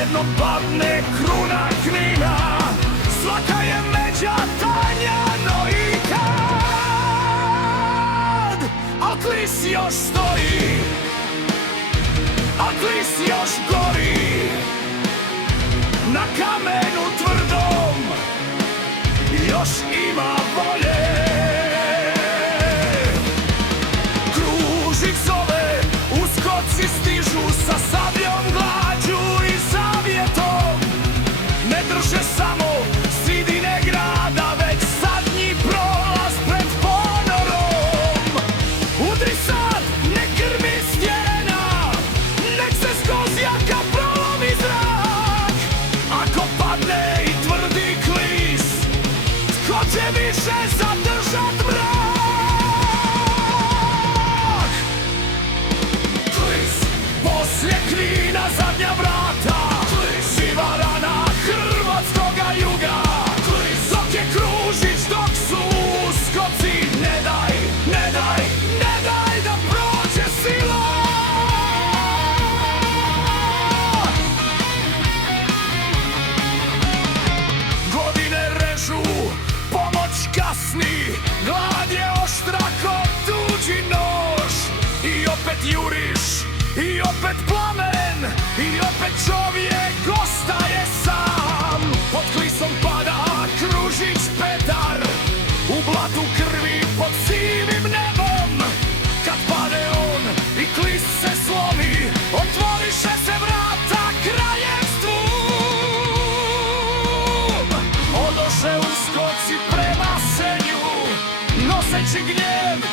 jednom padne kruna Knina, svaka je međa tanja, no i kad, al Klis još stoji, al Klis još gori, na kamenu tvrdom još ima volje. Kružik zove, uskoci stižu sa sabljom, glađu i zavjetom. Ne drže samo zidine grada, već zadnji prolaz pred ponorom. Udri sad, ne grmi stjena, nek se skoz jaka prolomi zrak. Ako padne i tvrdi Klis, tko će više zadržat mrak? Klis, poslije Knina zadnja vrata, siva rana hrvatskoga juga. Dok je Kružić, dok su uskoci, ne daj, ne daj, ne daj da prođe sila. Godine režu, pomoć kasni, glad je oštra ko tuđi nož. I opet juriš, i opet plamen, i opet čovjek ostaje sam. Pod Klisom pada Kružić Petar, u blatu krvi pod sivim nebom. Kad pade on i Klis se slomi, otvoriše se vrata kraljevstvu. Odoše uskoci prema Senju, noseći gnjev